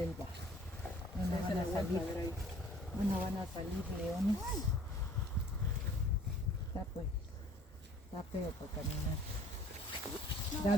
selva. Bueno, van a salir leones. Está pues, está feo por caminar.